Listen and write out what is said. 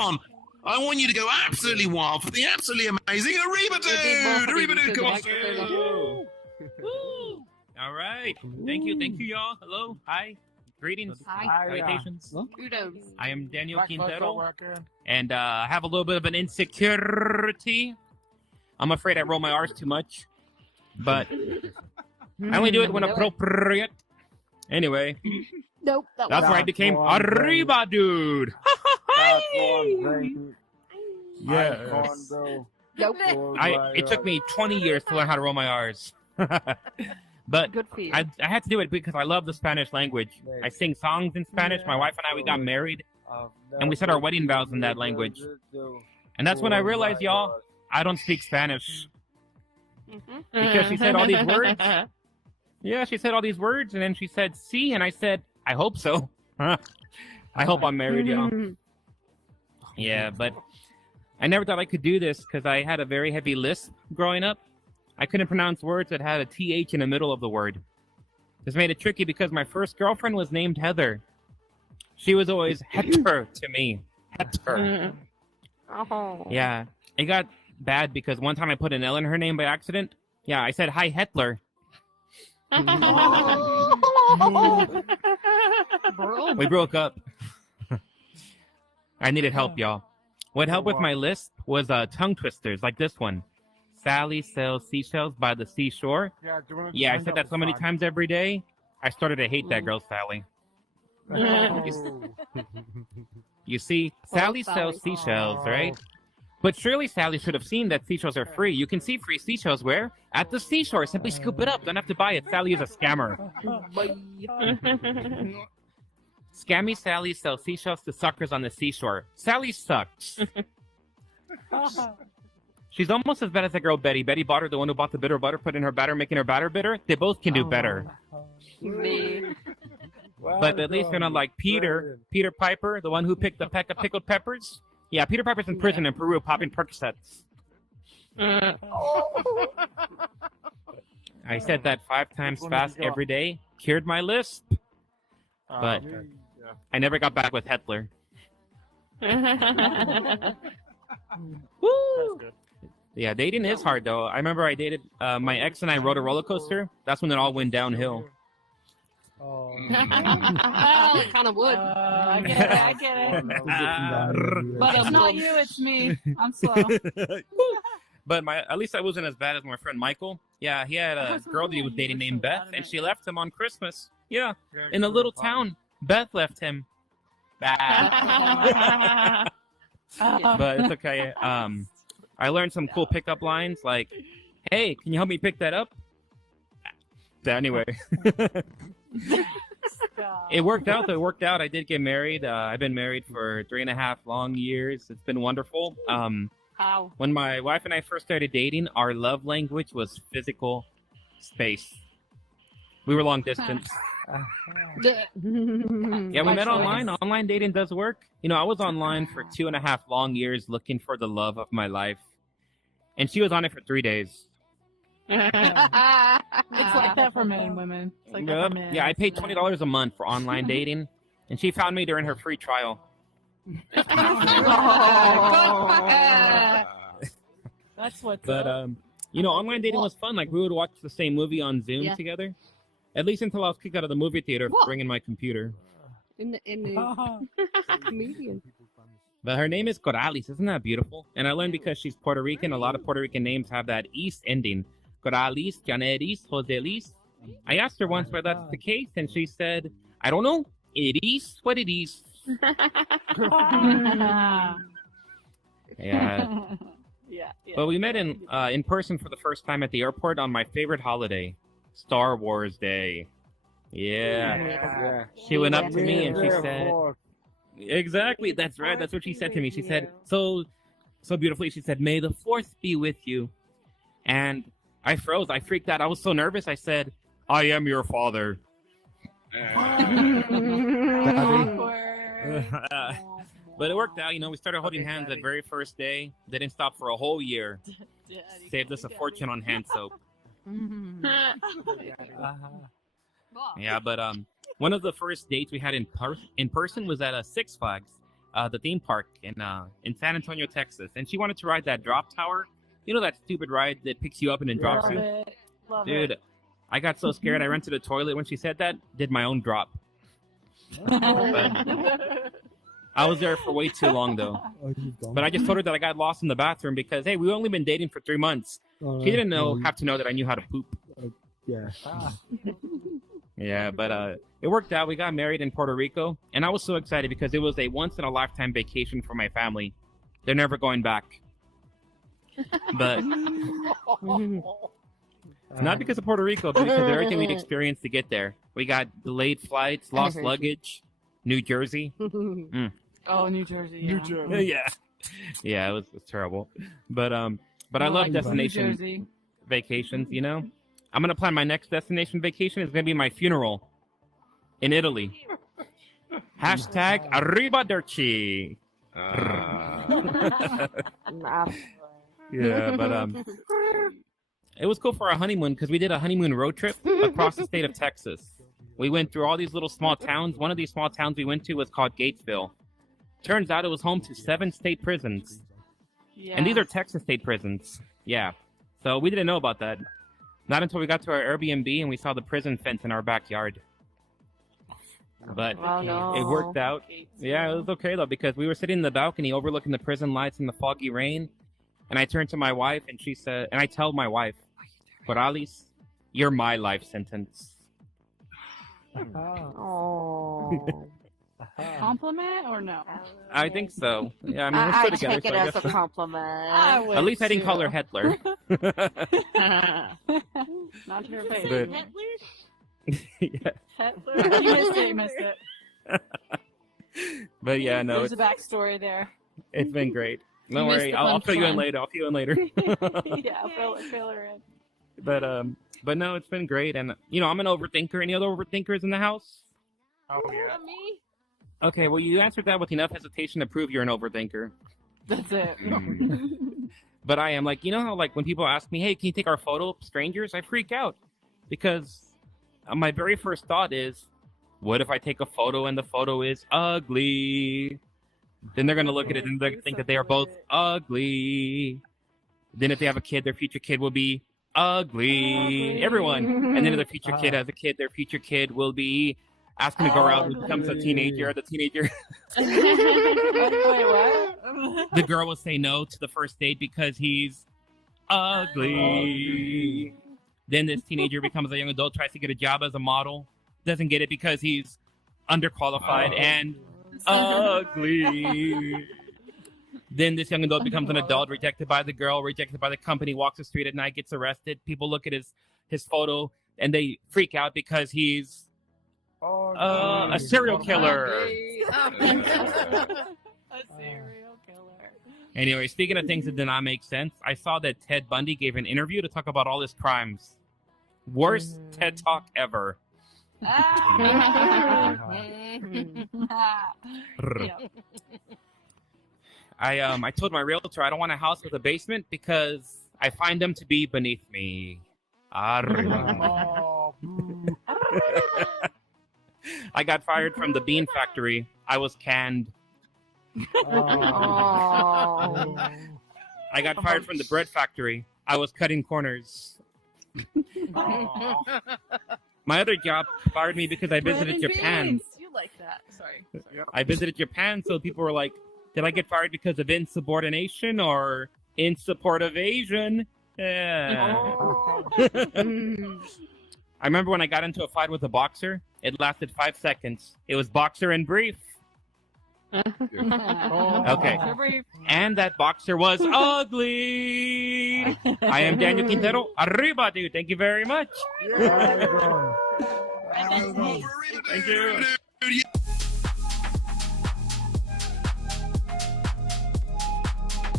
on. I want you to go absolutely wild for the absolutely amazing Arriba Dude! Arriba Dude, come on. Woo! All right. Thank you, y'all. Hello. Hi. Greetings. Hi. Salutations. Kudos. I am Daniel Quintero, and I have a little bit of an insecurity. I'm afraid I roll my R's too much, but I only do it when appropriate. Anyway, Nope. that's where I became Arriba Dude. Yes. Nope. It took me 20 years to learn how to roll my R's. But Good for you. I had to do it because I love the Spanish language. I sing songs in Spanish. My wife and I, we got married, and we said our wedding vows in that language. And that's when I realized, y'all, I don't speak Spanish. Because she said all these words. Yeah, she said all these words, and then she said, see, and I said, I hope so. I hope I'm married, y'all. Yeah, but I never thought I could do this because I had a very heavy lisp growing up. I couldn't pronounce words that had a TH in the middle of the word. This made it tricky because my first girlfriend was named Heather. She was always Hetter to me. Hetter. Oh. Yeah. It got bad because one time I put an L in her name by accident. Yeah, I said, hi, Hitler. We broke up. I needed help, y'all. What helped with my lisp was tongue twisters like this one. Sally sells seashells by the seashore. Yeah, I said that so many times every day. I started to hate that girl, Sally. You see, Sally sells seashells, right? But surely Sally should have seen that seashells are free. You can see free seashells where? At the seashore. Simply scoop it up. Don't have to buy it. Sally is a scammer. Scammy Sally sells seashells to suckers on the seashore. Sally sucks. She's almost as bad as that girl Betty. Betty bought her, the one who bought the bitter butter, put in her batter, making her batter bitter. They both can do better. But at least they're not like Peter Piper, the one who picked the peck of pickled peppers. Yeah, Peter Piper's in prison in Peru popping Percocets. I said that 5 times fast every day. Cured my lisp. But I never got back with Hitler. Woo! Yeah, dating is hard, though. I remember I dated my ex and I rode a roller coaster. That's when it all went downhill. Well, it kind of would. I get it. But it's not you, it's me. I'm slow. But at least I wasn't as bad as my friend Michael. Yeah, he had a girl that he was dating named Beth, and she left him on Christmas. Yeah, in a little town. Beth left him. But it's okay. I learned some cool pickup lines like, hey, can you help me pick that up? Anyway. It worked out, though. It worked out. I did get married. I've been married for 3.5 long years. It's been wonderful. How? When my wife and I first started dating, our love language was physical space. We were long distance. Yeah, we met online. Online dating does work. You know, I was online for 2.5 long years looking for the love of my life. And she was on it for 3 days. It's like that for men and women. It's like that for men. Yeah, I paid $20 a month for online dating, and she found me during her free trial. That's what's But up. you know, online dating was fun. Like we would watch the same movie on Zoom together. At least until I was kicked out of the movie theater for bringing my computer. In the comedian. But her name is Corrales. Isn't that beautiful? And I learned because she's Puerto Rican. A lot of Puerto Rican names have that East ending. Corrales, Janeris, Joselis. I asked her once why that's the case, and she said, I don't know. It is what it is. Yeah. But we met in person for the first time at the airport on my favorite holiday, Star Wars Day. Yeah. She went up to me and she said, exactly, that's right. That's what she said to me. She said, so beautifully, she said, may the 4th be with you. And I froze. I freaked out. I was so nervous. I said, I am your father. But it worked out. You know, we started holding hands that very first day. Didn't stop for a whole year. Saved us a fortune on hand soap. Yeah, but one of the first dates we had in person was at a Six Flags. the theme park in San Antonio, Texas, and she wanted to ride that drop tower. You know that stupid ride that picks you up and then drops Love you? it. Love Dude, it. I got so scared I ran to the toilet when she said that. Did my own drop. I was there for way too long though. But I just told her that I got lost in the bathroom because hey, we've only been dating for 3 months. She didn't have to know that I knew how to poop. Yeah. Yeah, but it worked out. We got married in Puerto Rico, and I was so excited because it was a once-in-a-lifetime vacation for my family. They're never going back. But not because of Puerto Rico, but because of everything we experienced to get there. We got delayed flights, lost luggage, New Jersey. Oh, New Jersey. Yeah. Yeah, it was terrible. But I love New destination Jersey. vacations. You know, I'm gonna plan my next destination vacation. It's gonna be my funeral in Italy. Hashtag Arrivederci. Yeah, but it was cool for our honeymoon because we did a honeymoon road trip across the state of Texas. We went through all these little small towns. One of these small towns we went to was called Gatesville. Turns out it was home to 7 state prisons. Yeah. And these are Texas state prisons. Yeah. So we didn't know about that. Not until we got to our Airbnb and we saw the prison fence in our backyard. But Oh, no. it worked out. Yeah, it was okay though because we were sitting in the balcony overlooking the prison lights in the foggy rain. And I turned to my wife and she said, and I tell my wife, Corrales, you're my life sentence. Oh. Compliment or no? I think so. Yeah, I mean, we're I still together. take it So I as a guess compliment. at least I didn't call her Hitler. Not to her face. But- yeah. Hitler. You missed it. You missed it. But yeah, no, There's a backstory there. it's been great. Don't You missed worry, the I'll fill you in punchline. later. I'll fill you in later. Yeah, fill her in. But no, it's been great. And you know, I'm an overthinker. Any other overthinkers in the house? Oh yeah. Me? Okay, well, you answered that with enough hesitation to prove you're an overthinker. That's it. But I am like, you know how like when people ask me, hey, can you take our photo, strangers? I freak out because my very first thought is, what if I take a photo and the photo is ugly? Then they're gonna look at it and they're gonna think that they are both ugly. Then if they have a kid, their future kid will be ugly. Everyone. And then if the future kid has a kid, their future kid will be asking to go out and becomes a teenager. The teenager, Wait, what? the girl will say no to the first date because he's ugly. Then this teenager becomes a young adult, tries to get a job as a model, doesn't get it because he's underqualified and ugly. Then this young adult becomes an adult, rejected by the girl, rejected by the company, walks the street at night, gets arrested. People look at his photo and they freak out because he's a serial killer. A serial killer. Anyway, speaking of things that did not make sense, I saw that Ted Bundy gave an interview to talk about all his crimes. Worst TED Talk ever. I told my realtor I don't want a house with a basement because I find them to be beneath me. Oh, boo. I got fired from the bean factory. I was canned. Oh. I got fired from the bread factory. I was cutting corners. Oh. My other job fired me because I visited Japan. You like that? Sorry. I visited Japan, so people were like, did I get fired because of insubordination or in support of Asian? Yeah. I remember when I got into a fight with a boxer. It lasted 5 seconds. It was boxer in brief. Okay. And that boxer was ugly. I am Daniel Quintero. Arriba, dude. Thank you very much. Yeah, Thank you.